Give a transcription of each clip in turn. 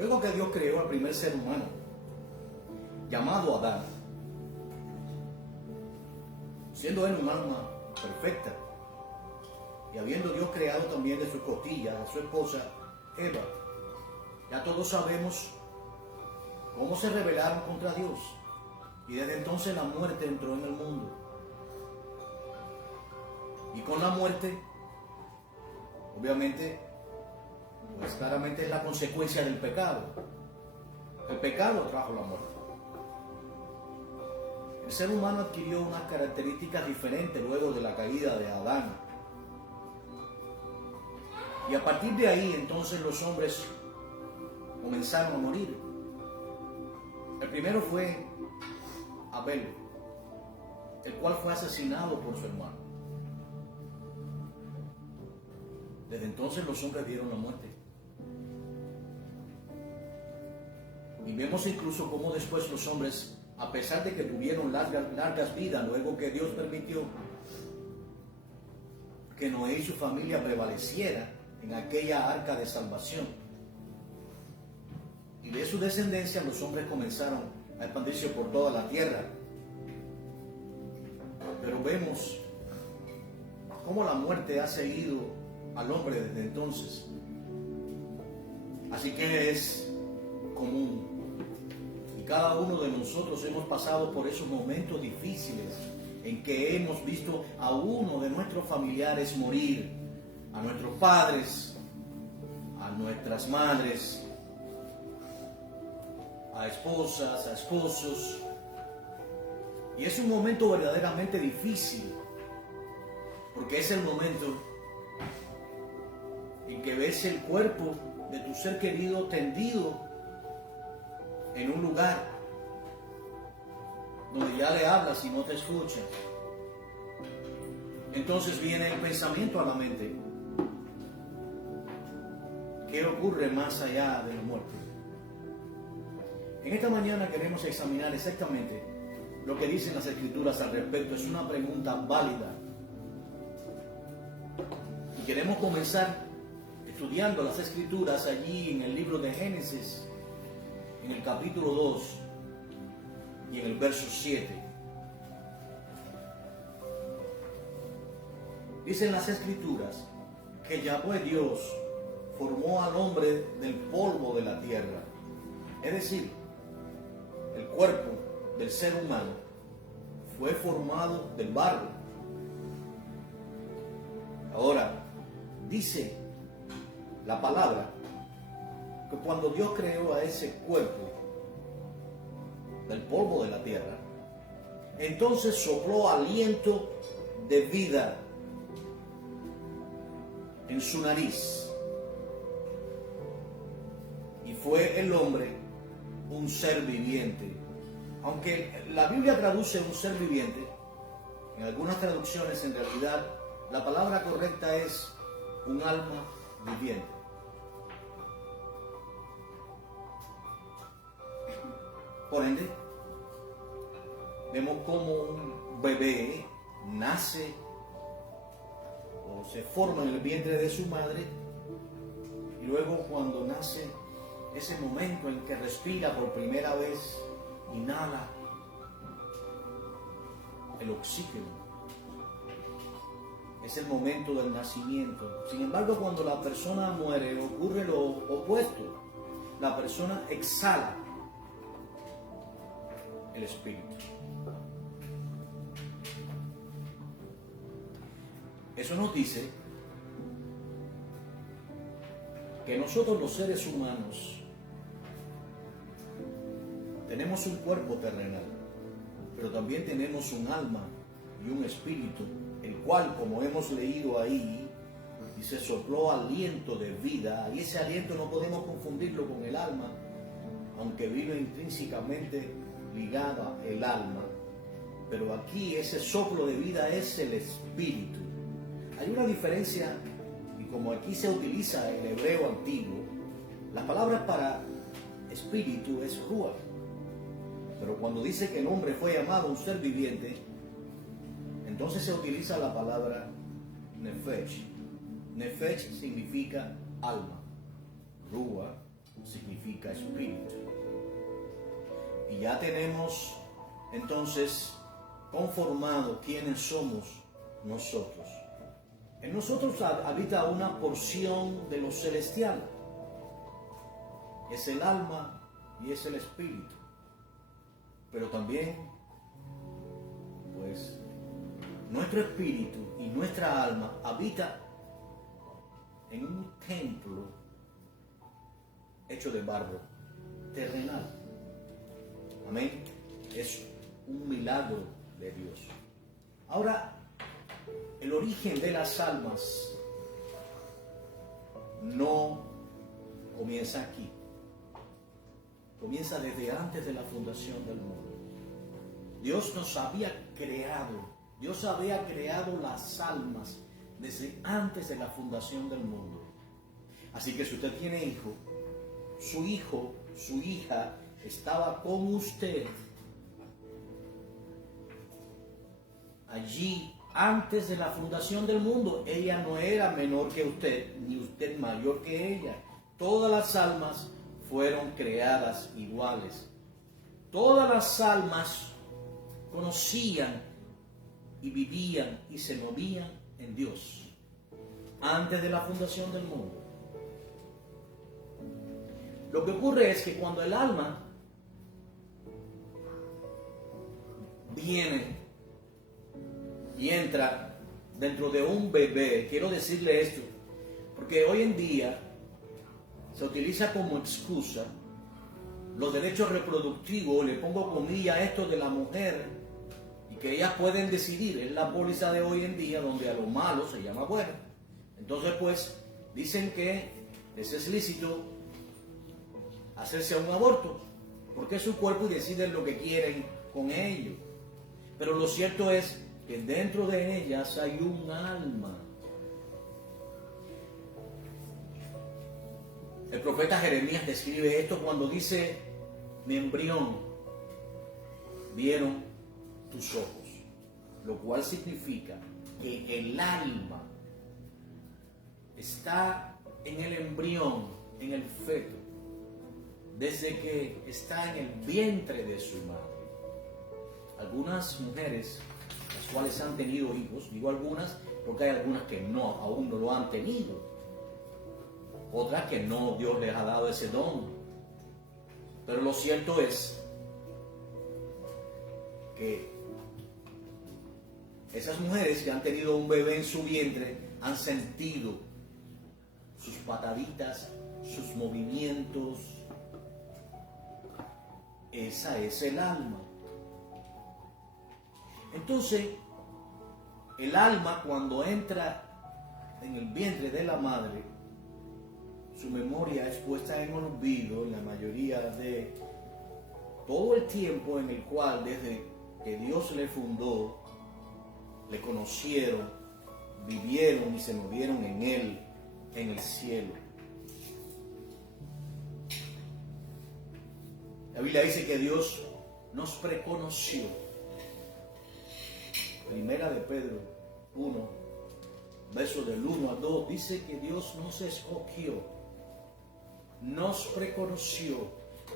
Luego que Dios creó al primer ser humano, llamado Adán, siendo él un alma perfecta, y habiendo Dios creado también de sus costillas a su esposa Eva, ya todos sabemos cómo se rebelaron contra Dios, y desde entonces la muerte entró en el mundo. Y con la muerte, obviamente, pues claramente es la consecuencia del pecado. El pecado trajo la muerte. El ser humano adquirió unas características diferentes luego de la caída de Adán. Y a partir de ahí, entonces, los hombres comenzaron a morir. El primero fue Abel, el cual fue asesinado por su hermano. Desde entonces los hombres vieron la muerte. Y vemos incluso cómo después los hombres, a pesar de que tuvieron largas vidas, luego que Dios permitió que Noé y su familia prevalecieran en aquella arca de salvación, y de su descendencia los hombres comenzaron a expandirse por toda la tierra. Pero vemos cómo la muerte ha seguido al hombre desde entonces. Así que es común, y cada uno de nosotros hemos pasado por esos momentos difíciles en que hemos visto a uno de nuestros familiares morir, a nuestros padres, a nuestras madres, a esposas, a esposos. Y es un momento verdaderamente difícil, porque es el momento en que ves el cuerpo de tu ser querido tendido en un lugar donde ya le hablas y no te escucha. Entonces viene el pensamiento a la mente: ¿qué ocurre más allá de la muerte? En esta mañana queremos examinar exactamente lo que dicen las Escrituras al respecto. Es una pregunta válida. Y queremos comenzar estudiando las Escrituras allí en el libro de Génesis, en el capítulo 2 y en el verso 7. Dicen las Escrituras que Yahweh Dios formó al hombre del polvo de la tierra. Es decir, el cuerpo del ser humano fue formado del barro. Ahora, dice la palabra que cuando Dios creó a ese cuerpo del polvo de la tierra, entonces sopló aliento de vida en su nariz, y fue el hombre un ser viviente. Aunque la Biblia traduce un ser viviente, en algunas traducciones en realidad la palabra correcta es un alma viviente. Por ende, vemos como un bebé nace o se forma en el vientre de su madre, y luego cuando nace, ese momento en que respira por primera vez, inhala el oxígeno. Es el momento del nacimiento. Sin embargo, cuando la persona muere, ocurre lo opuesto. La persona exhala el espíritu. Eso nos dice que nosotros los seres humanos tenemos un cuerpo terrenal, pero también tenemos un alma y un espíritu, el cual, como hemos leído ahí, dice sopló aliento de vida, y ese aliento no podemos confundirlo con el alma, aunque vive intrínsecamente ligada el alma, pero aquí ese soplo de vida es el espíritu. Hay una diferencia, y como aquí se utiliza el hebreo antiguo, las palabras para espíritu es ruach, pero cuando dice que el hombre fue llamado un ser viviente, entonces se utiliza la palabra nefesh. Nefesh significa alma, ruach significa espíritu. Y ya tenemos entonces conformado quiénes somos nosotros. En nosotros habita una porción de lo celestial. Es el alma y es el espíritu. Pero también, pues, nuestro espíritu y nuestra alma habita en un templo hecho de barro terrenal. Amén. Es un milagro de Dios. Ahora, el origen de las almas no comienza aquí. Comienza desde antes de la fundación del mundo. Dios nos había creado. Dios había creado las almas desde antes de la fundación del mundo. Así que si usted tiene hijo, su hija estaba con usted allí antes de la fundación del mundo. Ella no era menor que usted, ni usted mayor que ella. Todas las almas fueron creadas iguales. Todas las almas conocían y vivían y se movían en Dios antes de la fundación del mundo. Lo que ocurre es que cuando el alma viene y entra dentro de un bebé, quiero decirle esto, porque hoy en día se utiliza como excusa los derechos reproductivos, le pongo comillas a esto de la mujer, y que ellas pueden decidir, es la póliza de hoy en día donde a lo malo se llama bueno. Entonces pues dicen que es lícito hacerse un aborto, porque es su cuerpo y deciden lo que quieren con ello. Pero lo cierto es que dentro de ellas hay un alma. El profeta Jeremías describe esto cuando dice: mi embrión vieron tus ojos, lo cual significa que el alma está en el embrión, en el feto, desde que está en el vientre de su madre. Algunas mujeres, las cuales han tenido hijos, digo algunas porque hay algunas que no, aún no lo han tenido, otras que no, Dios les ha dado ese don. Pero lo cierto es que esas mujeres que han tenido un bebé en su vientre han sentido sus pataditas, sus movimientos. Esa es el alma. Entonces, el alma, cuando entra en el vientre de la madre, su memoria es puesta en olvido en la mayoría de todo el tiempo en el cual, desde que Dios le fundó, le conocieron, vivieron y se movieron en Él, en el cielo. La Biblia dice que Dios nos preconoció. Primera de Pedro 1, verso del 1 al 2, dice que Dios nos escogió, nos preconoció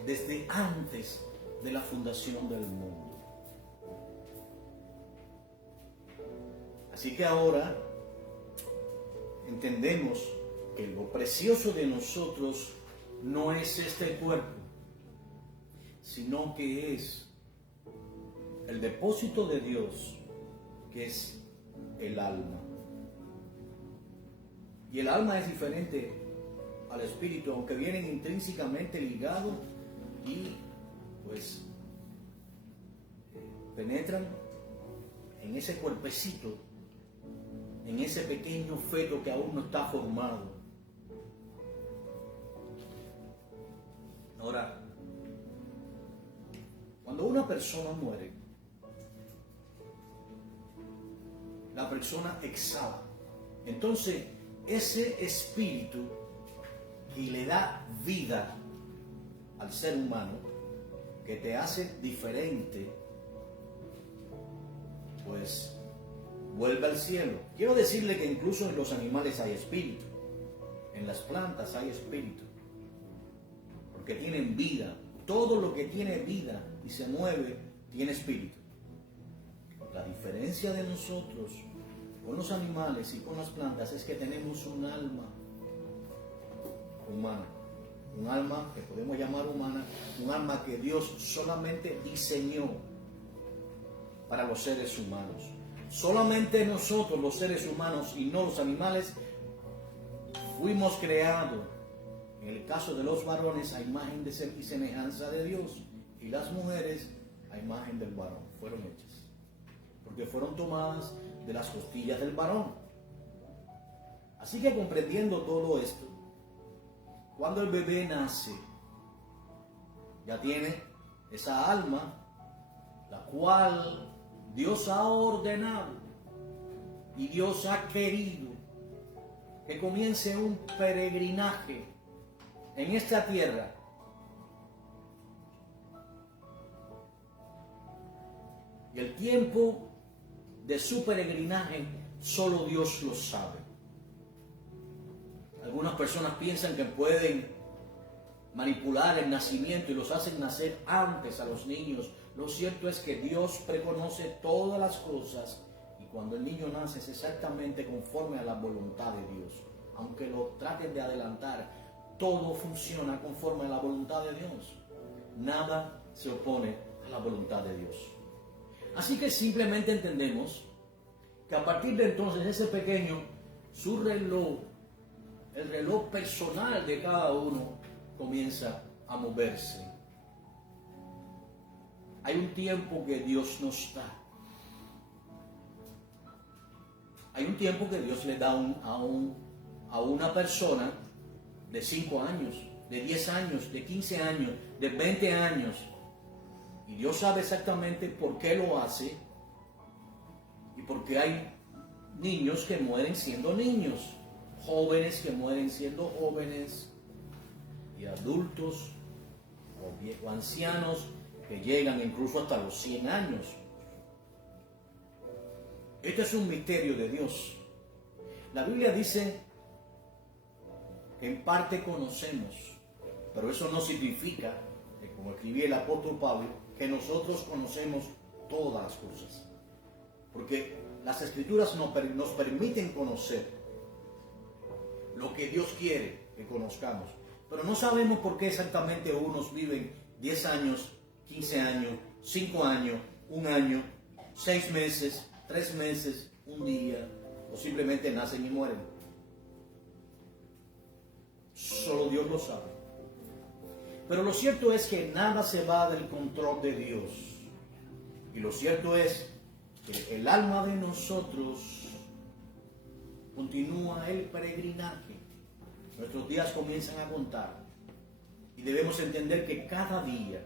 desde antes de la fundación del mundo. Así que ahora entendemos que lo precioso de nosotros no es este cuerpo, sino que es el depósito de Dios, que es el alma. Y el alma es diferente al espíritu, aunque vienen intrínsecamente ligados y pues penetran en ese cuerpecito, en ese pequeño feto que aún no está formado. Ahora, cuando una persona muere, la persona exhala. Entonces, ese espíritu que le da vida al ser humano, que te hace diferente, pues vuelve al cielo. Quiero decirle que incluso en los animales hay espíritu, en las plantas hay espíritu. porque tienen vida. Todo lo que tiene vida y se mueve tiene espíritu. La diferencia de nosotros con los animales y con las plantas es que tenemos un alma humana. Un alma que podemos llamar humana, un alma que Dios solamente diseñó para los seres humanos. Solamente nosotros, los seres humanos y no los animales, fuimos creados, en el caso de los varones, a imagen y semejanza de Dios, y las mujeres a imagen del varón, fueron hechas, porque fueron tomadas de las costillas del varón. Así que comprendiendo todo esto, cuando el bebé nace, ya tiene esa alma, la cual Dios ha ordenado y Dios ha querido que comience un peregrinaje en esta tierra. Y el tiempo de su peregrinaje solo Dios lo sabe. Algunas personas piensan que pueden manipular el nacimiento y los hacen nacer antes a los niños. Lo cierto es que Dios preconoce todas las cosas y cuando el niño nace es exactamente conforme a la voluntad de Dios. Aunque lo traten de adelantar, todo funciona conforme a la voluntad de Dios. Nada se opone a la voluntad de Dios. Así que simplemente entendemos que a partir de entonces ese pequeño, su reloj, el reloj personal de cada uno comienza a moverse. Hay un tiempo que Dios nos da. Hay un tiempo que Dios le da a una persona de 5 años, de 10 años, de 15 años, de 20 años. Y Dios sabe exactamente por qué lo hace y porque hay niños que mueren siendo niños, jóvenes que mueren siendo jóvenes y adultos o ancianos que llegan incluso hasta los 100 años. Este es un misterio de Dios. La Biblia dice que en parte conocemos, pero eso no significa que, como escribía el apóstol Pablo, que nosotros conocemos todas las cosas. Porque las Escrituras nos permiten conocer lo que Dios quiere que conozcamos. Pero no sabemos por qué exactamente unos viven 10 años, 15 años, 5 años, 1 año, 6 meses, 3 meses, 1 día, o simplemente nacen y mueren. Solo Dios lo sabe. Pero lo cierto es que nada se va del control de Dios. Y lo cierto es que el alma de nosotros continúa el peregrinaje. Nuestros días comienzan a contar. Y debemos entender que cada día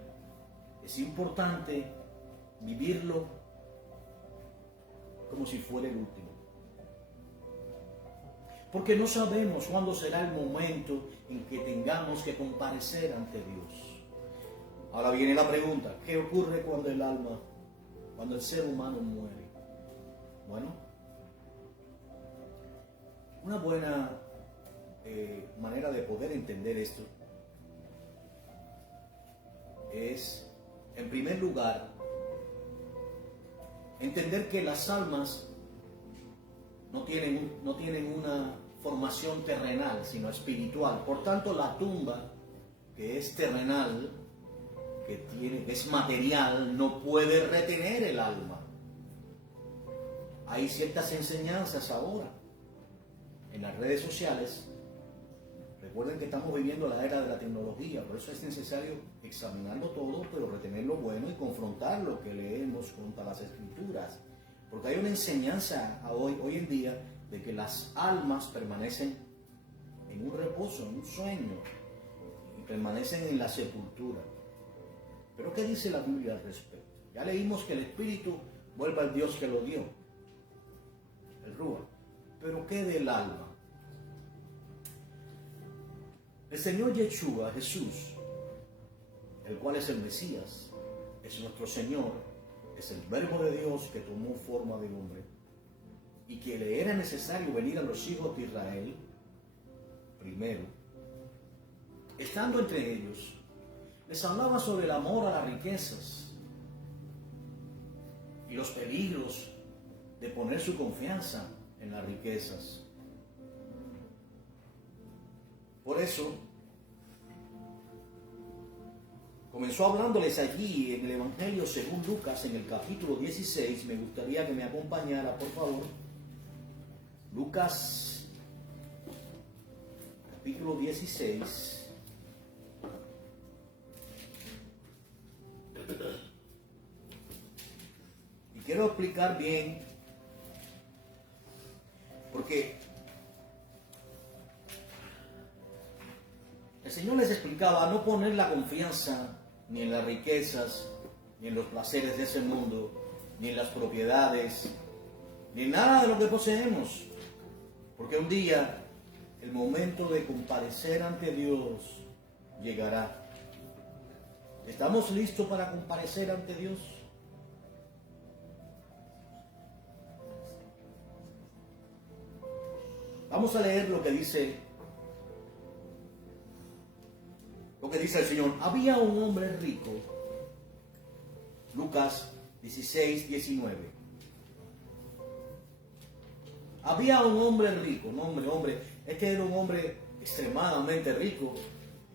es importante vivirlo como si fuera el último. Porque no sabemos cuándo será el momento en que tengamos que comparecer ante Dios. Ahora viene la pregunta, ¿qué ocurre cuando el ser humano muere? Bueno, una buena manera de poder entender esto es, en primer lugar, entender que las almas no tienen una formación terrenal, sino espiritual. Por tanto, la tumba, que es terrenal, que es material, no puede retener el alma. Hay ciertas enseñanzas ahora en las redes sociales. Recuerden que estamos viviendo la era de la tecnología, por eso es necesario examinarlo todo, pero retener lo bueno y confrontar lo que leemos contra las Escrituras. Porque hay una enseñanza hoy en día de que las almas permanecen en un reposo, en un sueño, y permanecen en la sepultura. Pero ¿qué dice la Biblia al respecto? Ya leímos que el espíritu vuelve al Dios que lo dio, el Ruach. Pero ¿qué del alma? El Señor Yeshua, Jesús, el cual es el Mesías, es nuestro Señor, es el Verbo de Dios que tomó forma de hombre y que le era necesario venir a los hijos de Israel primero. Estando entre ellos, les hablaba sobre el amor a las riquezas y los peligros de poner su confianza en las riquezas. Por eso, comenzó hablándoles allí en el Evangelio según Lucas, en el capítulo 16. Me gustaría que me acompañara, por favor. Lucas, capítulo 16. Y quiero explicar bien, porque el Señor les explicaba no poner la confianza ni en las riquezas, ni en los placeres de ese mundo, ni en las propiedades, ni en nada de lo que poseemos. Porque un día el momento de comparecer ante Dios llegará. ¿Estamos listos para comparecer ante Dios? Vamos a leer lo que dice el Señor. Había un hombre rico. Lucas 16, 19. Había un hombre rico, este era un hombre extremadamente rico,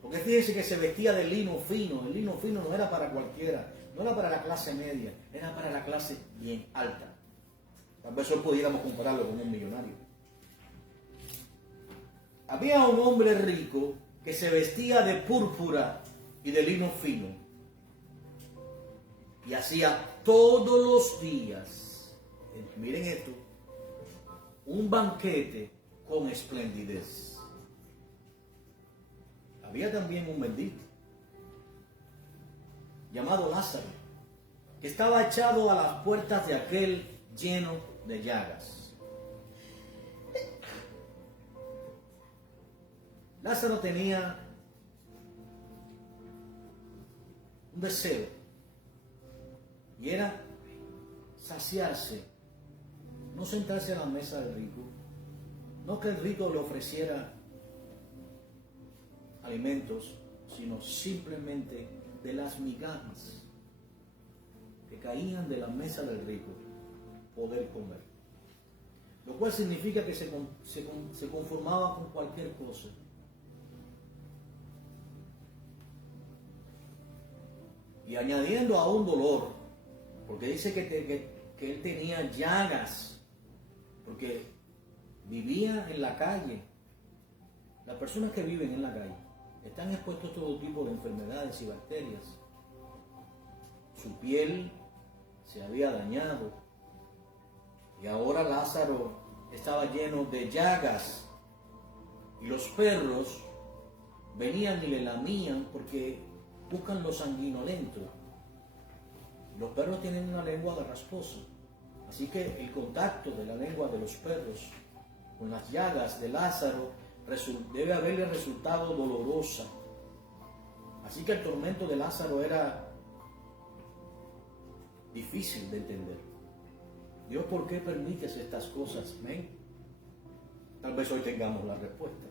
porque fíjense que se vestía de lino fino. El lino fino no era para cualquiera, no era para la clase media, era para la clase bien alta. Tal vez hoy pudiéramos compararlo con un millonario. Había un hombre rico que se vestía de púrpura y de lino fino, y hacía todos los días, miren esto, un banquete con esplendidez. Había también un mendigo llamado Lázaro, que estaba echado a las puertas de aquel lleno de llagas. Lázaro tenía un deseo, y era saciarse, no sentarse a la mesa del rico, no que el rico le ofreciera alimentos, sino simplemente de las migajas que caían de la mesa del rico, poder comer. Lo cual significa que se conformaba con cualquier cosa. Y añadiendo a un dolor, porque dice que él tenía llagas, porque vivía en la calle. Las personas que viven en la calle están expuestos a todo tipo de enfermedades y bacterias. Su piel se había dañado y ahora Lázaro estaba lleno de llagas, y los perros venían y le lamían porque buscan lo sanguinolento. Los perros tienen una lengua rasposa, así que el contacto de la lengua de los perros con las llagas de Lázaro debe haberle resultado dolorosa. Así que el tormento de Lázaro era difícil de entender. Dios, ¿por qué permites estas cosas? ¿Ven? Tal vez hoy tengamos la respuesta.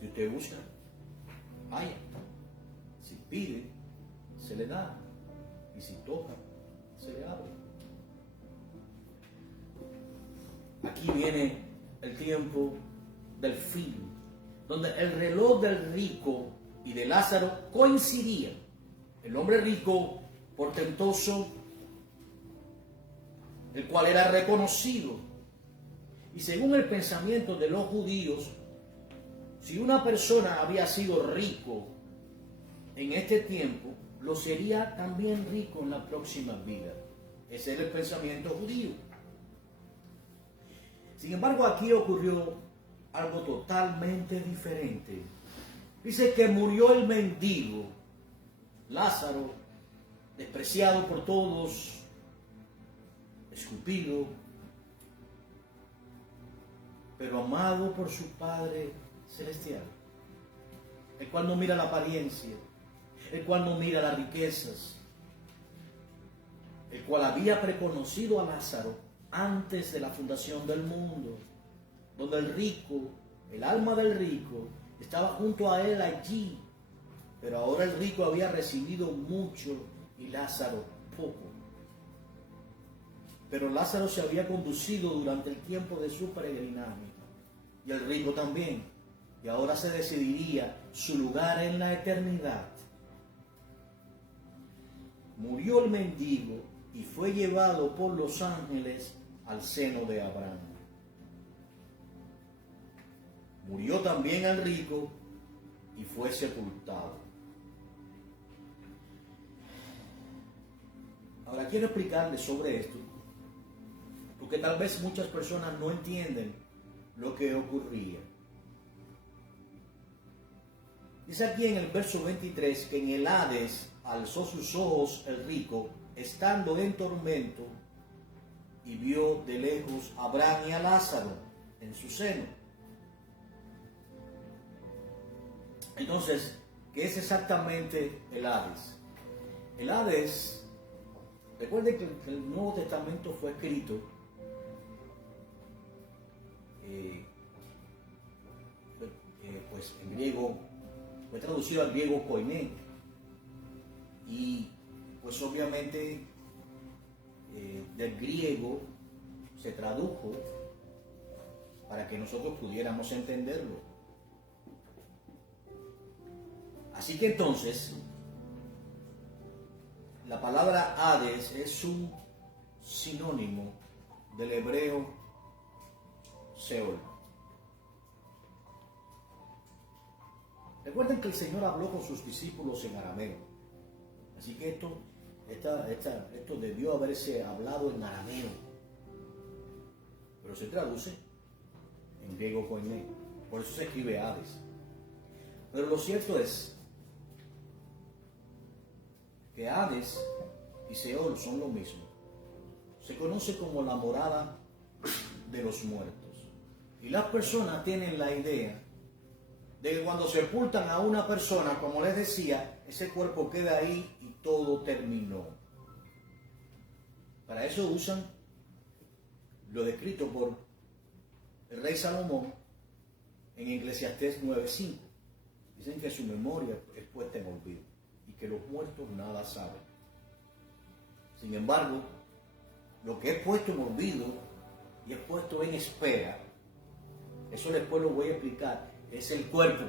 Si usted busca, vaya. Si pide, se le da. Y si toca, se le abre. Aquí viene el tiempo del fin, donde el reloj del rico y de Lázaro coincidían. El hombre rico, portentoso, el cual era reconocido. Y según el pensamiento de los judíos, si una persona había sido rico en este tiempo, lo sería también rico en la próxima vida. Ese era el pensamiento judío. Sin embargo, aquí ocurrió algo totalmente diferente. Dice que murió el mendigo, Lázaro, despreciado por todos, escupido, pero amado por su Padre Celestial, el cual no mira la apariencia, el cual no mira las riquezas, el cual había preconocido a Lázaro antes de la fundación del mundo, donde el rico, el alma del rico, estaba junto a él allí, Pero ahora el rico había recibido mucho y Lázaro poco. Pero Lázaro se había conducido durante el tiempo de su peregrinaje, y el rico también, y ahora se decidiría su lugar en la eternidad. Murió el mendigo y fue llevado por los ángeles al seno de Abraham. Murió también el rico y fue sepultado. Ahora quiero explicarles sobre esto, porque tal vez muchas personas no entienden lo que ocurría. Dice aquí en el verso 23 que en el Hades alzó sus ojos el rico, estando en tormento, y vio de lejos a Abraham y a Lázaro en su seno. Entonces, ¿qué es exactamente el Hades? El Hades, recuerden que el Nuevo Testamento fue escrito pues en griego, fue traducido al griego koiné, y pues obviamente del griego se tradujo para que nosotros pudiéramos entenderlo. Así que entonces la palabra Hades es un sinónimo del hebreo Seol. Recuerden que el Señor habló con sus discípulos en arameo, así que esto debió haberse hablado en arameo, pero se traduce en griego koiné, por eso se escribe Hades. Pero lo cierto es que Hades y Seol son lo mismo. Se conoce como la morada de los muertos. Y las personas tienen la idea de que cuando sepultan a una persona, como les decía, ese cuerpo queda ahí y todo terminó. Para eso usan lo descrito por el rey Salomón en Eclesiastés 9:5. Dicen que su memoria es puesta en olvido y que los muertos nada saben. Sin embargo, lo que es puesto en olvido y es puesto en espera, eso después lo voy a explicar, es el cuerpo,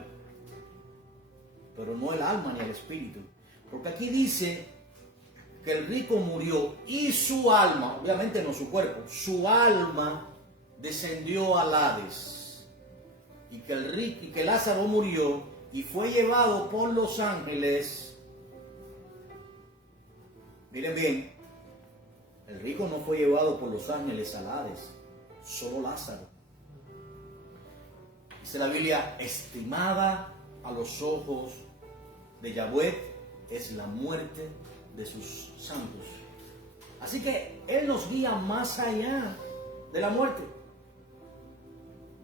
pero no el alma ni el espíritu. Porque aquí dice que el rico murió y su alma, obviamente no su cuerpo, su alma descendió al Hades, y que Lázaro murió y fue llevado por los ángeles. Miren bien, el rico no fue llevado por los ángeles al Hades, solo Lázaro. Dice la Biblia, estimada a los ojos de Yahweh es la muerte de sus santos. Así que Él nos guía más allá de la muerte.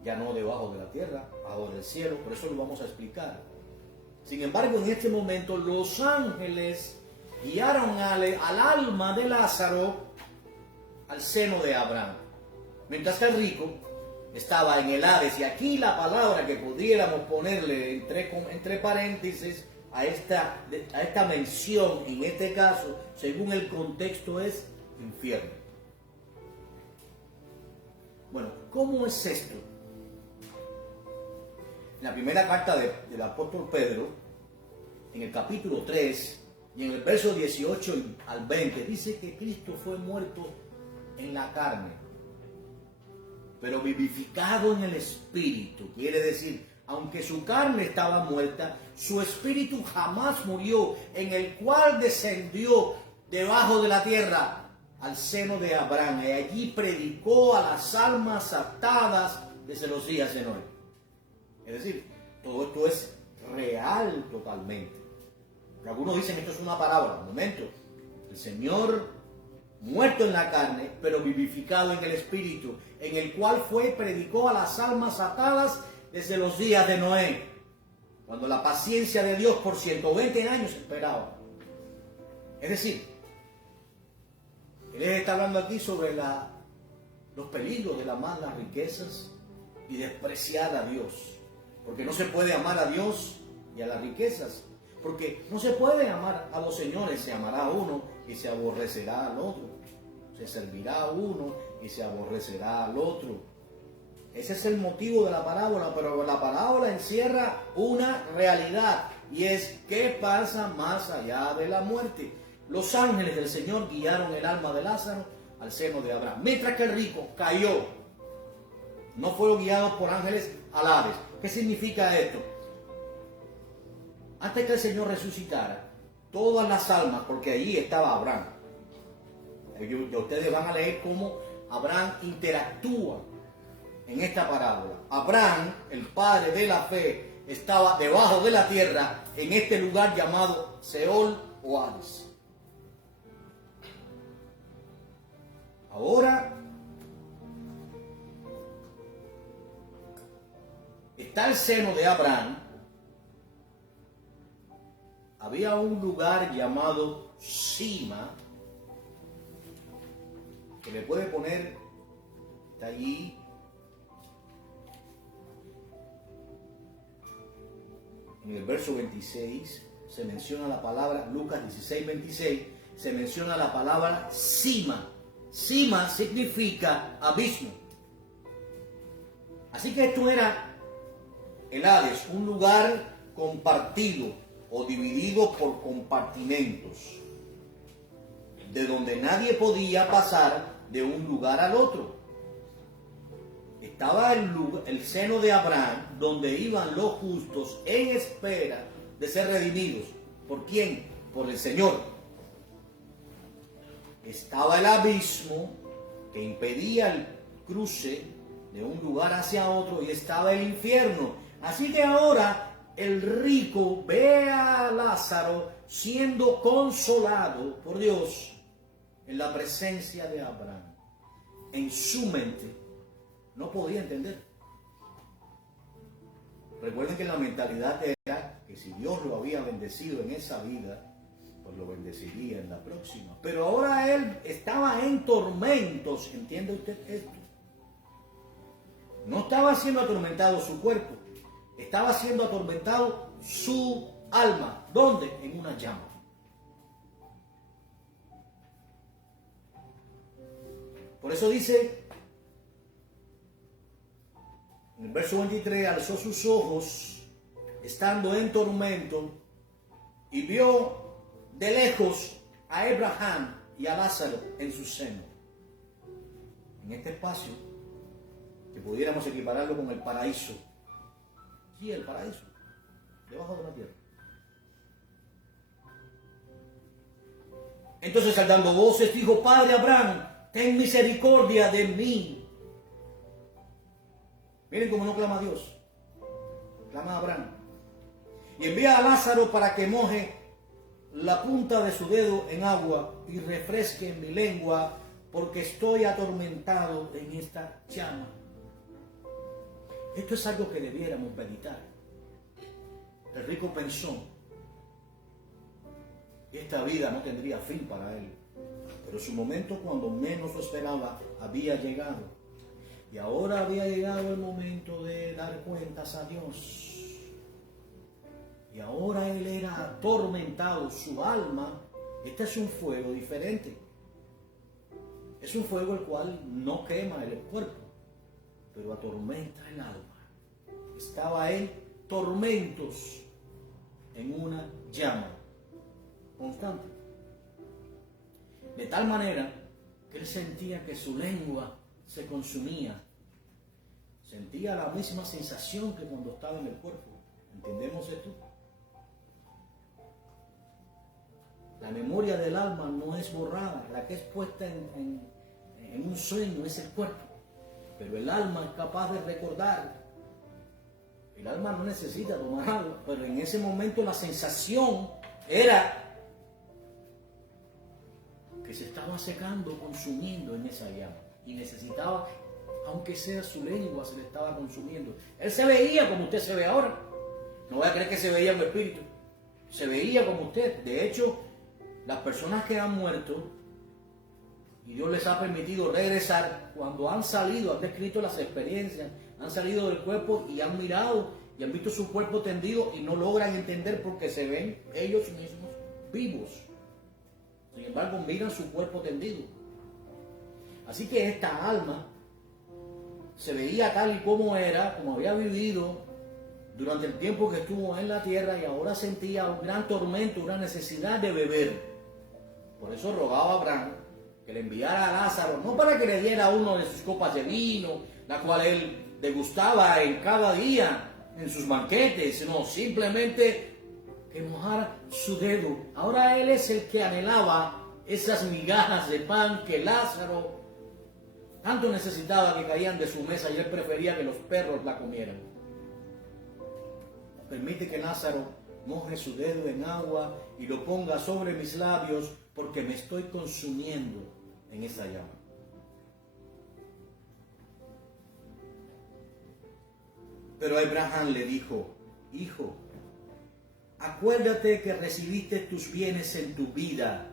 Ya no debajo de la tierra, abajo del cielo, por eso lo vamos a explicar. Sin embargo, en este momento los ángeles guiaron al alma de Lázaro al seno de Abraham, mientras que el rico estaba en el Hades. Y aquí la palabra que pudiéramos ponerle entre paréntesis a esta mención, en este caso, según el contexto, es infierno. Bueno, ¿cómo es esto? En la primera carta del apóstol Pedro, en el capítulo 3 y en el verso 18 al 20, dice que Cristo fue muerto en la carne, pero vivificado en el espíritu. Quiere decir, aunque su carne estaba muerta, su espíritu jamás murió, en el cual descendió debajo de la tierra al seno de Abraham, y allí predicó a las almas atadas desde los días de Noé. Es decir, todo esto es real totalmente. Pero algunos dicen esto es una parábola. Un momento, el Señor muerto en la carne, pero vivificado en el espíritu, en el cual predicó a las almas atadas desde los días de Noé, cuando la paciencia de Dios por 120 años esperaba. Es decir, Él está hablando aquí sobre los peligros de amar las riquezas y despreciar a Dios, porque no se puede amar a Dios y a las riquezas, Porque no se puede amar a dos señores, se amará a uno y se aborrecerá al otro. Se servirá a uno y se aborrecerá al otro. Ese es el motivo de la parábola, pero la parábola encierra una realidad y es qué pasa más allá de la muerte. Los ángeles del Señor guiaron el alma de Lázaro al seno de Abraham, mientras que el rico cayó. No fueron guiados por ángeles alares. ¿Qué significa esto? Antes que el Señor resucitara, todas las almas, porque allí estaba Abraham. Ustedes van a leer cómo Abraham interactúa en esta parábola. Abraham, el padre de la fe, estaba debajo de la tierra en este lugar llamado Seol o Hades. Ahora está el seno de Abraham. Había un lugar llamado Sima, que le puede poner, está allí, en el verso 26, se menciona la palabra, Lucas 16, 26, se menciona la palabra Sima. Sima significa abismo. Así que esto era el Hades, un lugar compartido o dividido por compartimentos, de donde nadie podía pasar de un lugar al otro. Estaba el seno de Abraham, donde iban los justos en espera de ser redimidos. ¿Por quién? Por el Señor. Estaba el abismo que impedía el cruce de un lugar hacia otro, y estaba el infierno. Así que ahora el rico ve a Lázaro siendo consolado por Dios en la presencia de Abraham. En su mente no podía entender. Recuerden que la mentalidad era que si Dios lo había bendecido en esa vida, pues lo bendeciría en la próxima. Pero ahora él estaba en tormentos. ¿Entiende usted esto? No estaba siendo atormentado su cuerpo, estaba siendo atormentado su alma. ¿Dónde? En una llama. Por eso dice, en el verso 23, alzó sus ojos, estando en tormento, y vio de lejos a Abraham y a Lázaro en su seno. En este espacio, que pudiéramos equipararlo con el paraíso. Sí, el paraíso, debajo de la tierra. Entonces, al dando voces, dijo: Padre Abraham, ten misericordia de mí. Miren cómo no clama a Dios, clama a Abraham. Y envía a Lázaro para que moje la punta de su dedo en agua y refresque mi lengua, porque estoy atormentado en esta llama. Esto es algo que debiéramos meditar. El rico pensó que esta vida no tendría fin para él, pero su momento, cuando menos lo esperaba, había llegado. Y ahora había llegado el momento de dar cuentas a Dios. Y ahora él era atormentado, su alma. Este es un fuego diferente. Es un fuego el cual no quema el cuerpo, pero atormenta el alma. Estaba en tormentos, en una llama constante. De tal manera que él sentía que su lengua se consumía. Sentía la misma sensación que cuando estaba en el cuerpo. ¿Entendemos esto? La memoria del alma no es borrada. La que es puesta en un sueño es el cuerpo. Pero el alma es capaz de recordar. El alma no necesita tomar agua, pero en ese momento la sensación era que se estaba secando, consumiendo en esa llama. Y necesitaba, aunque sea su lengua, se le estaba consumiendo. Él se veía como usted se ve ahora. No voy a creer que se veía en el espíritu. Se veía como usted. De hecho, las personas que han muerto y Dios les ha permitido regresar, cuando han salido, han descrito las experiencias, han salido del cuerpo y han mirado y han visto su cuerpo tendido y no logran entender porque se ven ellos mismos vivos. Sin embargo, miran su cuerpo tendido. Así que esta alma se veía tal y como era, como había vivido durante el tiempo que estuvo en la tierra, y ahora sentía un gran tormento, una necesidad de beber. Por eso rogaba a Abraham que le enviara a Lázaro, no para que le diera uno de sus copas de vino, la cual él degustaba en cada día en sus banquetes, sino simplemente que mojara su dedo. Ahora él es el que anhelaba esas migajas de pan que Lázaro tanto necesitaba, que caían de su mesa, y él prefería que los perros la comieran. Permite que Lázaro moje su dedo en agua y lo ponga sobre mis labios, porque me estoy consumiendo en esa llama. Pero Abraham le dijo: hijo, acuérdate que recibiste tus bienes en tu vida,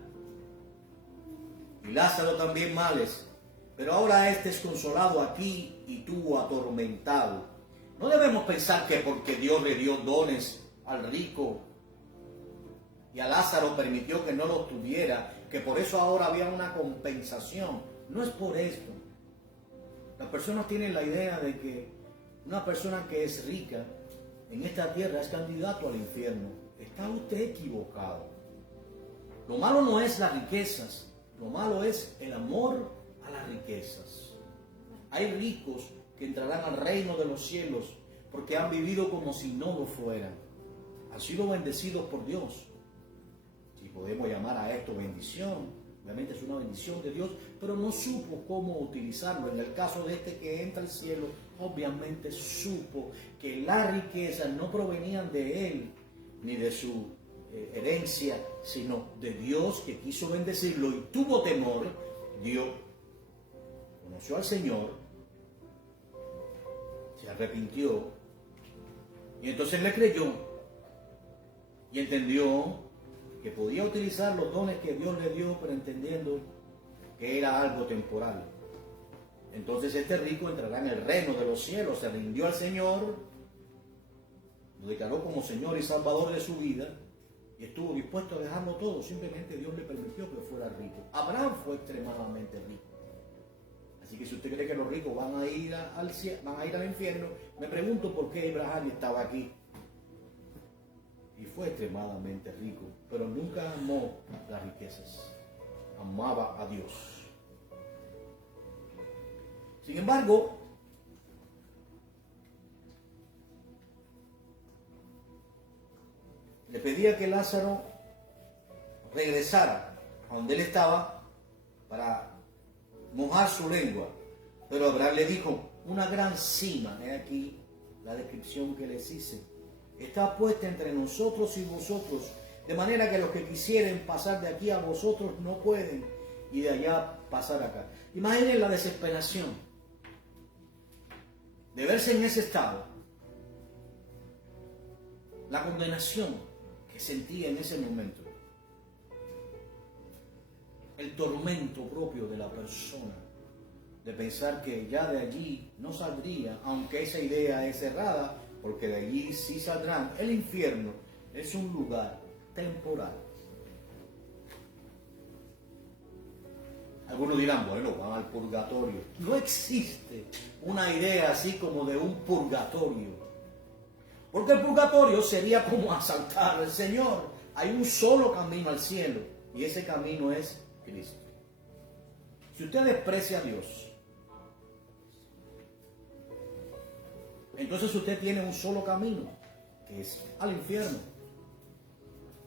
y Lázaro también males, pero ahora este es consolado aquí y tú atormentado. No debemos pensar que porque Dios le dio dones al rico y a Lázaro permitió que no los tuviera, que por eso ahora había una compensación. No es por esto. Las personas tienen la idea de que una persona que es rica en esta tierra es candidato al infierno. Está usted equivocado. Lo malo no es las riquezas, lo malo es el amor a las riquezas. Hay ricos que entrarán al reino de los cielos porque han vivido como si no lo fueran. Han sido bendecidos por Dios. Si podemos llamar a esto bendición, obviamente es una bendición de Dios, pero no supo cómo utilizarlo. En el caso de este que entra al cielo, obviamente supo que las riquezas no provenían de él ni de su herencia, sino de Dios, que quiso bendecirlo y tuvo temor. Dios conoció al Señor, se arrepintió y entonces le creyó y entendió que podía utilizar los dones que Dios le dio, pero entendiendo que era algo temporal. Entonces este rico entrará en el reino de los cielos. Se rindió al Señor, lo declaró como Señor y Salvador de su vida y estuvo dispuesto a dejarlo todo. Simplemente Dios le permitió que fuera rico. Abraham fue extremadamente rico. Así que si usted cree que los ricos van a ir al infierno, me pregunto por qué Abraham estaba aquí. Y fue extremadamente rico, pero nunca amó las riquezas. Amaba a Dios. Sin embargo, le pedía que Lázaro regresara a donde él estaba para mojar su lengua. Pero Abraham le dijo: una gran cima, he aquí la descripción que les hice, está puesta entre nosotros y vosotros, de manera que los que quisieren pasar de aquí a vosotros no pueden, y de allá pasar acá. Imaginen la desesperación de verse en ese estado, la condenación que sentía en ese momento, el tormento propio de la persona, de pensar que ya de allí no saldría, aunque esa idea es errada, porque de allí sí saldrán. El infierno es un lugar temporal. Algunos dirán: bueno, van al purgatorio. No existe una idea así como de un purgatorio, porque el purgatorio sería como asaltar al Señor. Hay un solo camino al cielo, y ese camino es Cristo. Si usted desprecia a Dios, entonces usted tiene un solo camino, que es al infierno.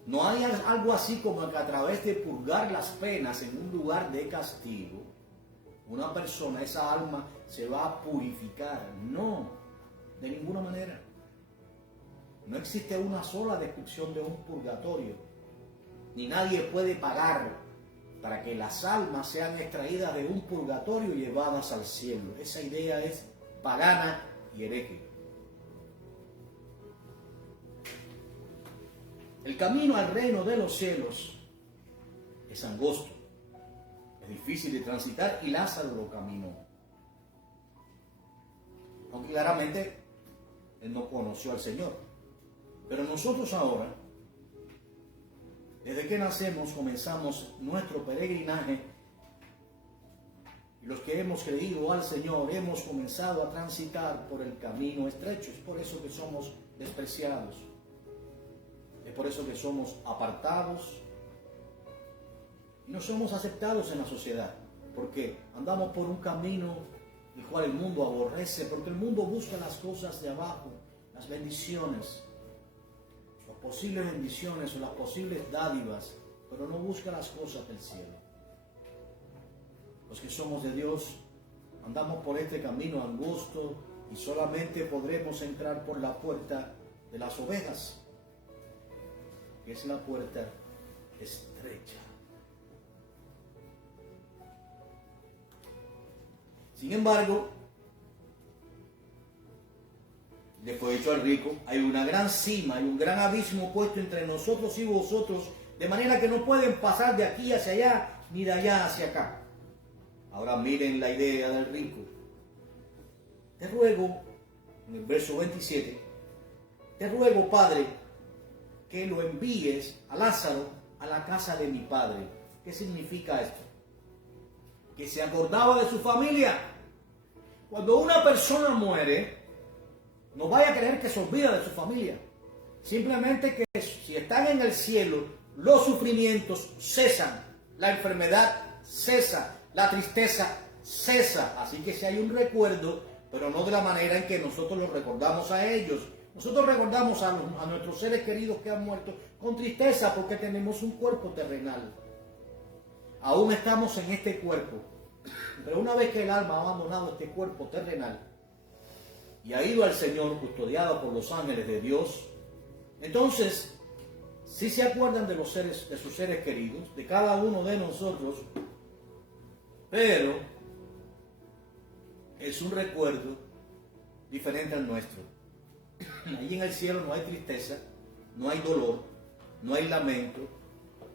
No hay algo así como que a través de purgar las penas en un lugar de castigo, una persona, esa alma, se va a purificar. No, de ninguna manera. No existe una sola descripción de un purgatorio, ni nadie puede pagar para que las almas sean extraídas de un purgatorio y llevadas al cielo. Esa idea es pagana y hereje. El camino al reino de los cielos es angosto, es difícil de transitar, y Lázaro lo caminó. Aunque claramente él no conoció al Señor. Pero nosotros ahora, desde que nacemos, comenzamos nuestro peregrinaje. Y los que hemos creído al Señor, hemos comenzado a transitar por el camino estrecho. Es por eso que somos despreciados. Es por eso que somos apartados. Y no somos aceptados en la sociedad. Porque andamos por un camino el cual el mundo aborrece. Porque el mundo busca las cosas de abajo, las bendiciones, las posibles bendiciones o las posibles dádivas, pero no busca las cosas del cielo. Los que somos de Dios andamos por este camino angosto y solamente podremos entrar por la puerta de las ovejas, que es la puerta estrecha. Sin embargo, le fue dicho al rico, hay una gran cima, hay un gran abismo puesto entre nosotros y vosotros, de manera que no pueden pasar de aquí hacia allá, ni de allá hacia acá. Ahora miren la idea del rico. Te ruego, en el verso 27, te ruego, Padre, que lo envíes a Lázaro a la casa de mi padre. ¿Qué significa esto? Que se acordaba de su familia. Cuando una persona muere, no vaya a creer que se olvida de su familia. Simplemente que si están en el cielo, los sufrimientos cesan, la enfermedad cesa, la tristeza cesa. Así que si hay un recuerdo, pero no de la manera en que nosotros los recordamos a ellos. Nosotros recordamos a nuestros seres queridos que han muerto con tristeza porque tenemos un cuerpo terrenal. Aún estamos en este cuerpo, pero una vez que el alma ha abandonado este cuerpo terrenal y ha ido al Señor custodiado por los ángeles de Dios, entonces sí se acuerdan de los seres, de sus seres queridos, de cada uno de nosotros, pero es un recuerdo diferente al nuestro. Allí en el cielo no hay tristeza, no hay dolor, no hay lamento,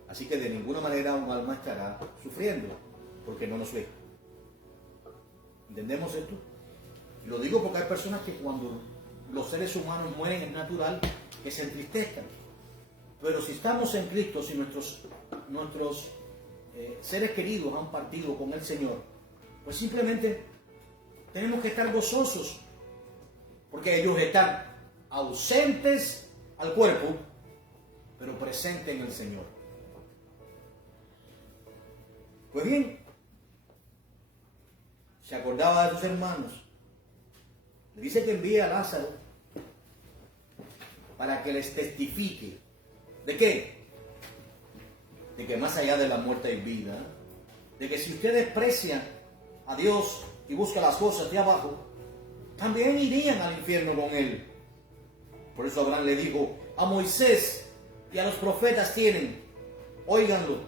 así que de ninguna manera un alma estará sufriendo, porque no nos ve. ¿Entendemos esto? Y lo digo porque hay personas que cuando los seres humanos mueren es natural que se entristezcan. Pero si estamos en Cristo, si nuestros seres queridos han partido con el Señor, pues simplemente tenemos que estar gozosos, porque ellos están ausentes al cuerpo, pero presentes en el Señor. Pues bien, se acordaba de sus hermanos. Le dice que envíe a Lázaro para que les testifique. ¿De qué? De que más allá de la muerte hay vida. De que si usted desprecia a Dios y busca las cosas de abajo, también irían al infierno con él. Por eso Abraham le dijo, a Moisés y a los profetas tienen, óiganlo.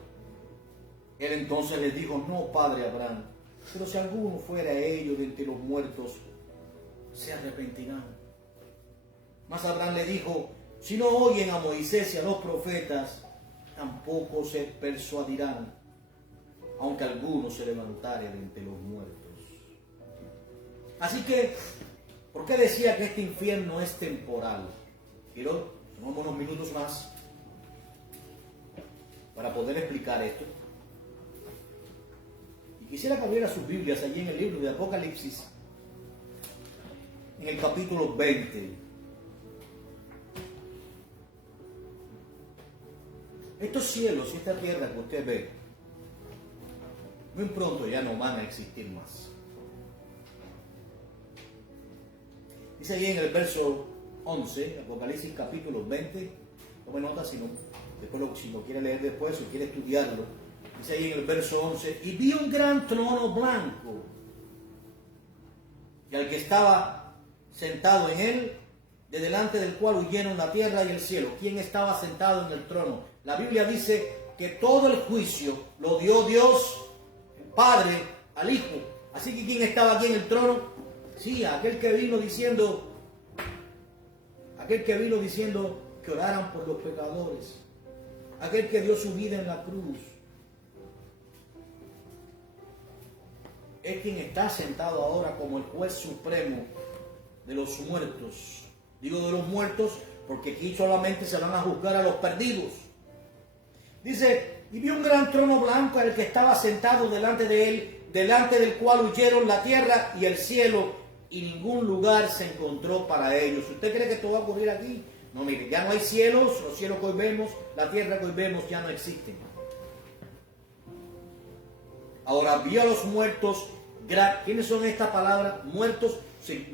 Él entonces les dijo, no, padre Abraham, pero si alguno fuera ellos de entre los muertos, se arrepentirán. Mas Abraham le dijo, si no oyen a Moisés y a los profetas, tampoco se persuadirán, aunque alguno se levantare de entre los muertos. Así que, ¿por qué decía que este infierno es temporal? Quiero tomar unos minutos más para poder explicar esto. Y quisiera que abriera sus Biblias allí en el libro de Apocalipsis, en el capítulo 20. Estos cielos y esta tierra que usted ve, muy pronto ya no van a existir más. Dice allí en el verso 11, Apocalipsis capítulo 20, tome nota después si lo quiere leer después o quiere estudiarlo. Dice ahí en el verso 11, y vi un gran trono blanco, y al que estaba sentado en él, de delante del cual huyeron la tierra y el cielo. ¿Quién estaba sentado en el trono? La Biblia dice que todo el juicio lo dio Dios, el Padre, al Hijo. Así que ¿quién estaba aquí en el trono? Sí, aquel que vino diciendo que oraran por los pecadores, aquel que dio su vida en la cruz, es quien está sentado ahora como el juez supremo de los muertos, Digo de los muertos porque aquí solamente se van a juzgar a los perdidos. Dice, y vi un gran trono blanco en el que estaba sentado delante de él, delante del cual huyeron la tierra y el cielo, y ningún lugar se encontró para ellos. ¿Usted cree que esto va a ocurrir aquí? No, mire, ya no hay cielos, los cielos que hoy vemos, la tierra que hoy vemos ya no existen. Ahora, vi a los muertos. ¿Quiénes son estas palabras? Muertos.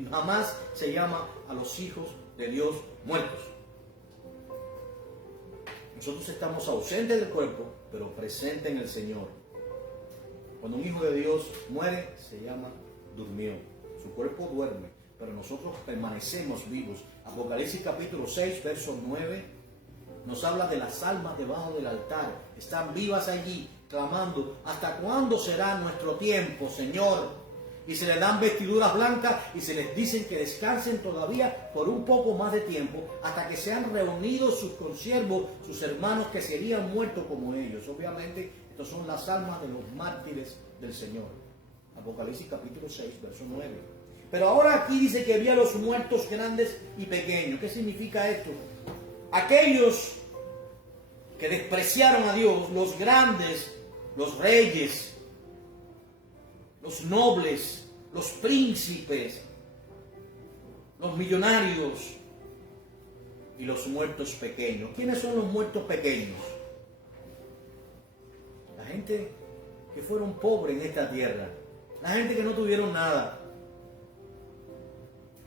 Jamás se llama a los hijos de Dios muertos. Nosotros estamos ausentes del cuerpo, pero presentes en el Señor. Cuando un hijo de Dios muere, se llama durmió. Su cuerpo duerme, pero nosotros permanecemos vivos. Apocalipsis capítulo 6, verso 9, nos habla de las almas debajo del altar. Están vivas allí, clamando, ¿hasta cuándo será nuestro tiempo, Señor? Y se les dan vestiduras blancas y se les dicen que descansen todavía por un poco más de tiempo, hasta que sean reunidos sus consiervos, sus hermanos que serían muertos como ellos. Obviamente, estas son las almas de los mártires del Señor. Apocalipsis capítulo 6, verso 9. Pero ahora aquí dice que había los muertos grandes y pequeños. ¿Qué significa esto? Aquellos que despreciaron a Dios, los grandes, los reyes, los nobles, los príncipes, los millonarios y los muertos pequeños. ¿Quiénes son los muertos pequeños? La gente que fueron pobres en esta tierra, la gente que no tuvieron nada.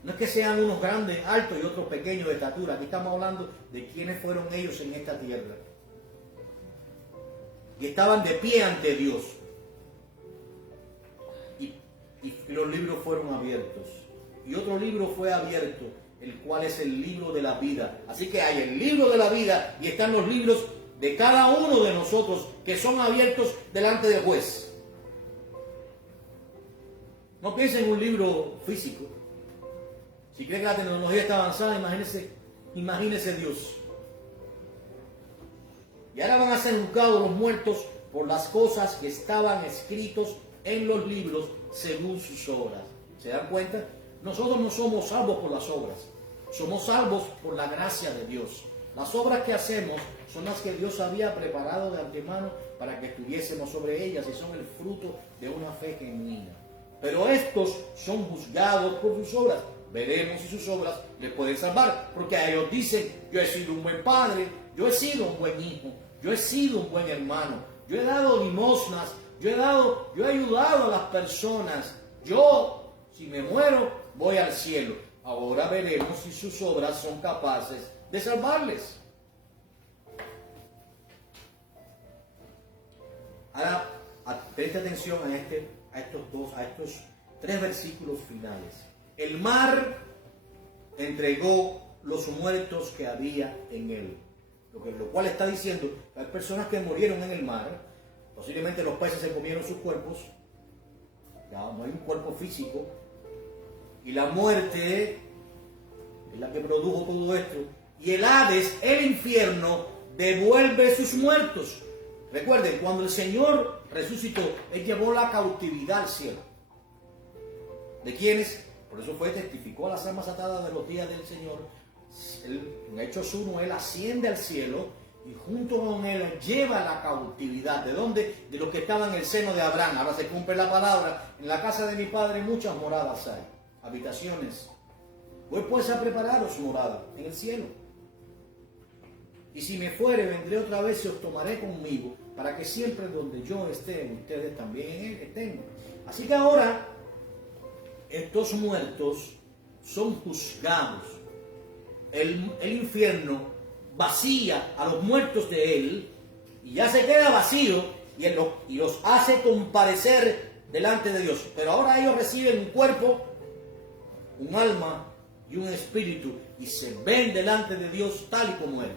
No es que sean unos grandes, altos y otros pequeños de estatura. Aquí estamos hablando de quiénes fueron ellos en esta tierra. Y estaban de pie ante Dios. Y los libros fueron abiertos. Y otro libro fue abierto, el cual es el libro de la vida. Así que hay el libro de la vida y están los libros de cada uno de nosotros que son abiertos delante del juez. No piensen en un libro físico. Si creen que la tecnología está avanzada, imagínese Dios. Y ahora van a ser juzgados los muertos por las cosas que estaban escritos en los libros según sus obras. ¿Se dan cuenta? Nosotros no somos salvos por las obras. Somos salvos por la gracia de Dios. Las obras que hacemos son las que Dios había preparado de antemano para que estuviésemos sobre ellas y son el fruto de una fe genuina. Pero estos son juzgados por sus obras. Veremos si sus obras les pueden salvar, porque a ellos dicen, yo he sido un buen padre, yo he sido un buen hijo, yo he sido un buen hermano, yo he dado limosnas, yo he ayudado a las personas, yo, si me muero, voy al cielo. Ahora veremos si sus obras son capaces de salvarles. Ahora, preste atención a estos 3 versículos finales. El mar entregó los muertos que había en él. Lo cual está diciendo que hay personas que murieron en el mar. Posiblemente los peces se comieron sus cuerpos. Ya no hay un cuerpo físico. Y la muerte es la que produjo todo esto. Y el Hades, el infierno, devuelve sus muertos. Recuerden, cuando el Señor resucitó, Él llevó la cautividad al cielo. ¿De quiénes? Por eso testificó a las almas atadas de los días del Señor. En Hechos 1, Él asciende al cielo y junto con Él lleva la cautividad. ¿De dónde? De los que estaban en el seno de Abraham. Ahora se cumple la palabra. En la casa de mi Padre muchas moradas hay, habitaciones. Voy pues a prepararos morada en el cielo. Y si me fuere, vendré otra vez y os tomaré conmigo, para que siempre donde yo esté, ustedes también en Él estén. Así que ahora, estos muertos son juzgados. El infierno vacía a los muertos de él y ya se queda vacío y los hace comparecer delante de Dios. Pero ahora ellos reciben un cuerpo, un alma y un espíritu y se ven delante de Dios tal y como Él.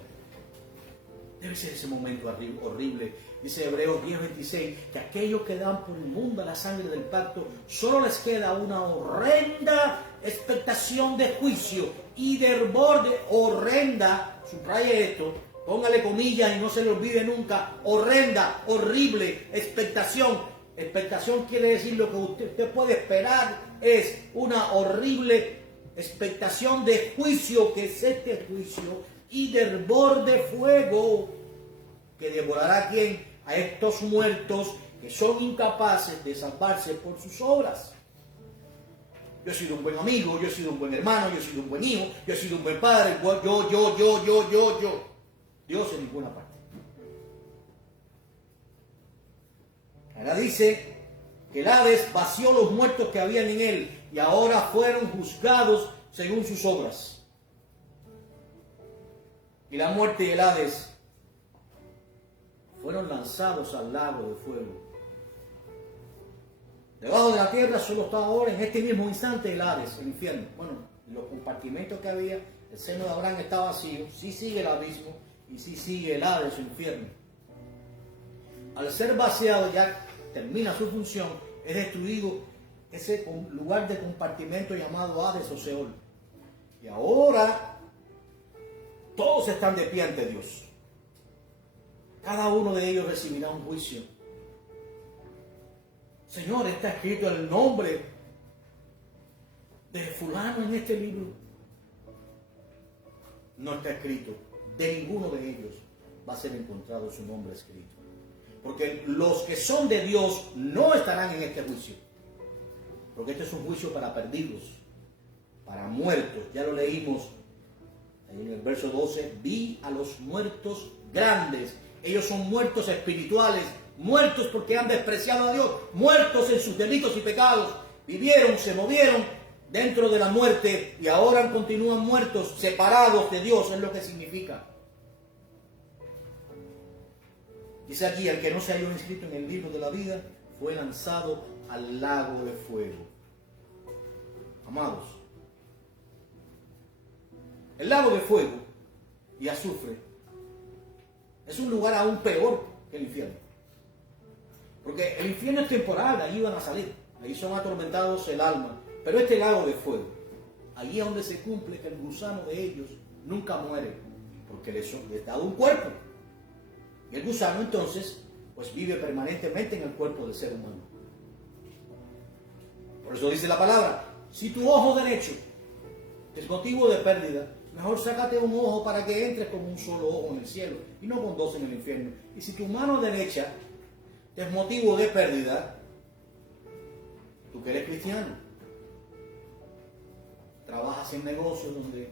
Debe ser ese momento horrible. Dice Hebreos 10:26, que aquellos que dan por inmunda la sangre del pacto, solo les queda una horrenda expectación de juicio y de hervor de horrenda, subraye esto, póngale comillas y no se le olvide nunca, horrenda, horrible, expectación. Expectación quiere decir lo que usted puede esperar es una horrible expectación de juicio, que es este juicio, y de hervor de fuego, que devorará a quién, a estos muertos que son incapaces de salvarse por sus obras. Yo he sido un buen amigo, yo he sido un buen hermano, yo he sido un buen hijo, yo he sido un buen padre, yo. Dios en ninguna parte. Ahora dice que el Hades vació los muertos que habían en él y ahora fueron juzgados según sus obras. Y la muerte y el Hades fueron lanzados al lago de fuego. Debajo de la tierra solo está ahora, en este mismo instante, el Hades, el infierno. Bueno, los compartimentos que había, el seno de Abraham está vacío, sí sigue el abismo y sí sigue el Hades, el infierno. Al ser vaciado, ya termina su función, es destruido ese lugar de compartimento llamado Hades o Seol. Y ahora todos están de pie ante Dios. Cada uno de ellos recibirá un juicio. Señor, está escrito el nombre de fulano en este libro. No está escrito. De ninguno de ellos va a ser encontrado su nombre escrito. Porque los que son de Dios no estarán en este juicio. Porque este es un juicio para perdidos, para muertos. Ya lo leímos ahí en el verso 12. Vi a los muertos grandes. Ellos son muertos espirituales. Muertos porque han despreciado a Dios, muertos en sus delitos y pecados, vivieron, se movieron dentro de la muerte y ahora continúan muertos, separados de Dios, es lo que significa. Dice aquí, el que no se halló inscrito en el libro de la vida fue lanzado al lago de fuego. Amados, el lago de fuego y azufre es un lugar aún peor que el infierno. Porque el infierno es temporal, ahí van a salir, ahí son atormentados el alma. Pero este lago de fuego, allí es donde se cumple que el gusano de ellos nunca muere, porque les ha dado un cuerpo. Y el gusano entonces, pues vive permanentemente en el cuerpo del ser humano. Por eso dice la palabra, si tu ojo derecho es motivo de pérdida, mejor sácate un ojo para que entres con un solo ojo en el cielo y no con dos en el infierno. Y si tu mano derecha es motivo de pérdida, tú que eres cristiano, trabajas en negocios donde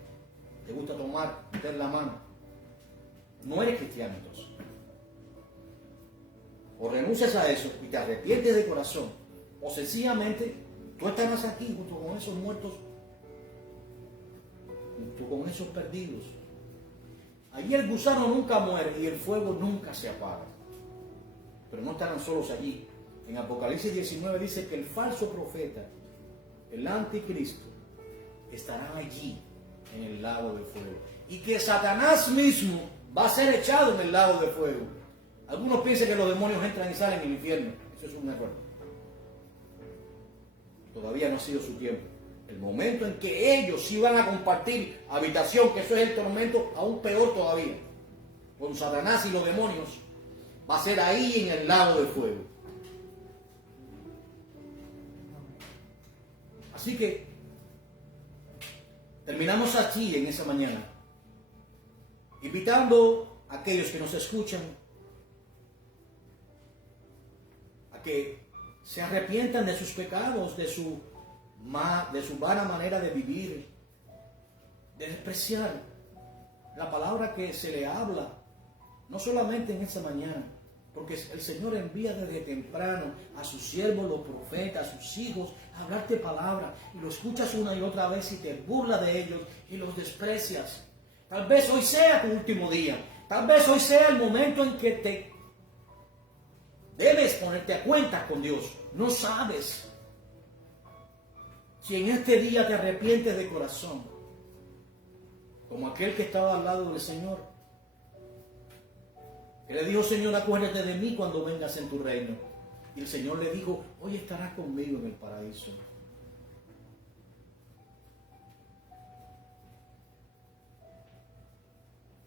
te gusta tomar, meter la mano, no eres cristiano entonces. O renuncias a eso y te arrepientes de corazón, o sencillamente tú estarás aquí junto con esos muertos, junto con esos perdidos. Allí el gusano nunca muere y el fuego nunca se apaga. Pero no estarán solos allí. En Apocalipsis 19 dice que el falso profeta, el anticristo, estarán allí en el lago de fuego. Y que Satanás mismo va a ser echado en el lago de fuego. Algunos piensan que los demonios entran y salen en el infierno. Eso es un error. Todavía no ha sido su tiempo. El momento en que ellos iban a compartir habitación, que eso es el tormento aún peor todavía, con Satanás y los demonios, va a ser ahí en el lago de fuego. Así que terminamos aquí en esa mañana, invitando a aquellos que nos escuchan a que se arrepientan de sus pecados, de su vana manera de vivir, de despreciar la palabra que se le habla, no solamente en esta mañana, porque el Señor envía desde temprano a sus siervos, los profetas, a sus hijos, a hablarte palabra, y lo escuchas una y otra vez y te burlas de ellos y los desprecias. Tal vez hoy sea tu último día, tal vez hoy sea el momento en que te debes ponerte a cuenta con Dios. No sabes si en este día te arrepientes de corazón, como aquel que estaba al lado del Señor, que le dijo: Señor, acuérdate de mí cuando vengas en tu reino. Y el Señor le dijo: hoy estarás conmigo en el paraíso.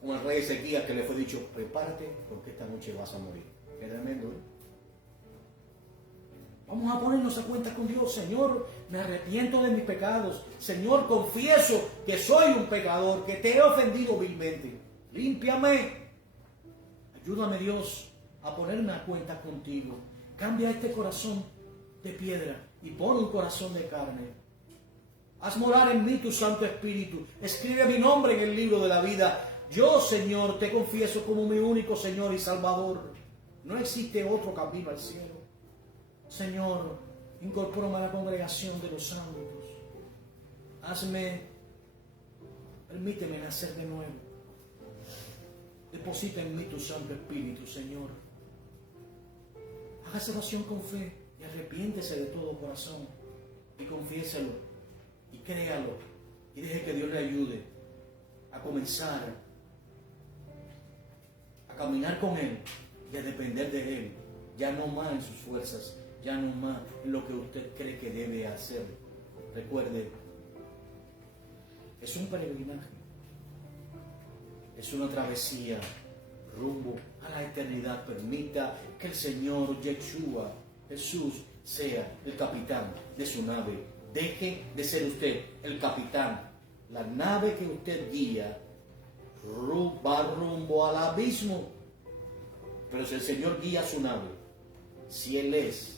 Como el rey Ezequías, que le fue dicho: prepárate porque esta noche vas a morir. Qué tremendo, ¿eh? Vamos a ponernos a cuenta con Dios. Señor, me arrepiento de mis pecados. Señor, confieso que soy un pecador, que te he ofendido vilmente. Límpiame. Ayúdame, Dios, a ponerme a cuenta contigo. Cambia este corazón de piedra y pon un corazón de carne. Haz morar en mí tu Santo Espíritu. Escribe mi nombre en el libro de la vida. Yo, Señor, te confieso como mi único Señor y Salvador. No existe otro camino al cielo. Señor, incorpórame a la congregación de los santos. Permíteme nacer de nuevo. Deposita en mí tu Santo Espíritu, Señor. Haga esa oración con fe y arrepiéntese de todo corazón y confiéselo y créalo y deje que Dios le ayude a comenzar a caminar con Él y a depender de Él, ya no más en sus fuerzas, ya no más en lo que usted cree que debe hacer. Recuerde, es un peregrinaje, es una travesía rumbo a la eternidad. Permita que el Señor Yeshua, Jesús, sea el capitán de su nave. Deje de ser usted el capitán. La nave que usted guía va rumbo al abismo. Pero si el Señor guía su nave, si Él es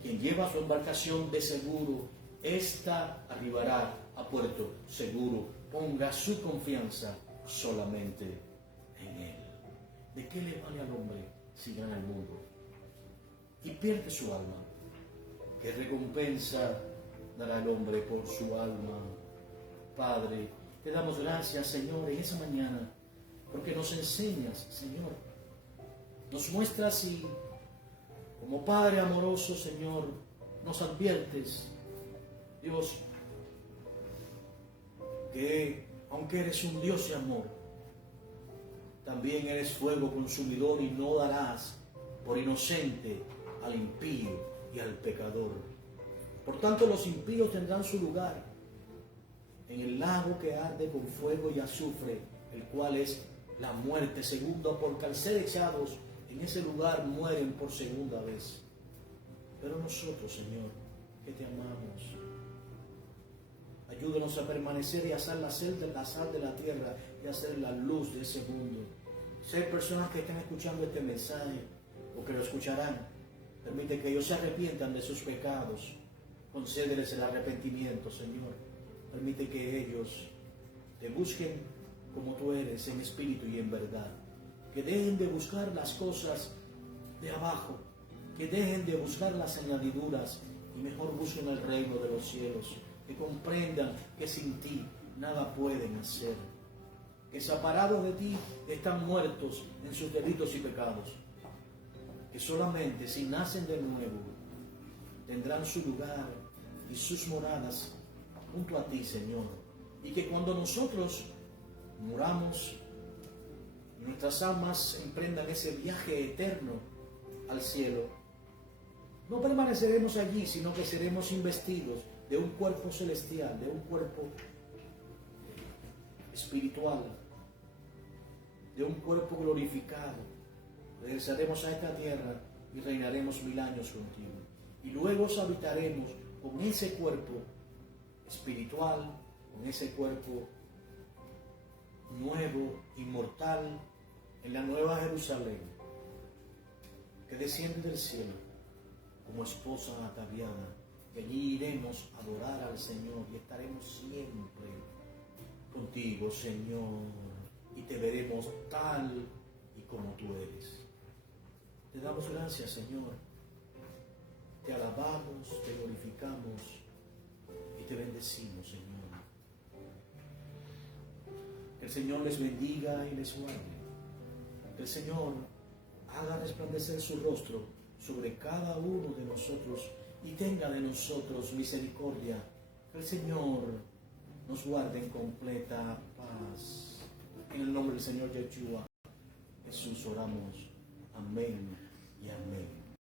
quien lleva su embarcación, de seguro, ésta arribará a puerto seguro. Ponga su confianza solamente en Él. ¿De qué le vale al hombre si gana el mundo y pierde su alma? ¿Qué recompensa dará el hombre por su alma? Padre, te damos gracias, Señor, en esa mañana, porque nos enseñas, Señor. Nos muestras y, como Padre amoroso, Señor, nos adviertes, Dios, que aunque eres un Dios de amor, también eres fuego consumidor y no darás por inocente al impío y al pecador. Por tanto, los impíos tendrán su lugar en el lago que arde con fuego y azufre, el cual es la muerte segunda, porque al ser echados en ese lugar mueren por segunda vez. Pero nosotros, Señor, que te amamos, ayúdanos a permanecer y a hacer la sal de la tierra y a hacer la luz de ese mundo. Si hay personas que están escuchando este mensaje o que lo escucharán, permite que ellos se arrepientan de sus pecados. Concédeles el arrepentimiento, Señor. Permite que ellos te busquen como tú eres, en espíritu y en verdad. Que dejen de buscar las cosas de abajo, que dejen de buscar las añadiduras y mejor busquen el reino de los cielos. Que comprendan que sin ti nada pueden hacer. Que separados de ti están muertos en sus delitos y pecados. Que solamente si nacen de nuevo tendrán su lugar y sus moradas junto a ti, Señor. Y que cuando nosotros muramos, nuestras almas emprendan ese viaje eterno al cielo, no permaneceremos allí, sino que seremos investidos de un cuerpo celestial, de un cuerpo espiritual, de un cuerpo glorificado. Regresaremos a esta tierra y reinaremos 1000 años contigo. Y luego habitaremos con ese cuerpo espiritual, con ese cuerpo nuevo, inmortal, en la nueva Jerusalén, que desciende del cielo como esposa ataviada. Y allí iremos a adorar al Señor y estaremos siempre contigo, Señor, y te veremos tal y como tú eres. Te damos gracias, Señor. Te alabamos, te glorificamos y te bendecimos, Señor. Que el Señor les bendiga y les guarde. Que el Señor haga resplandecer su rostro sobre cada uno de nosotros y tenga de nosotros misericordia. Que el Señor nos guarde en completa paz. En el nombre del Señor Yeshua Jesús oramos. Amén y amén.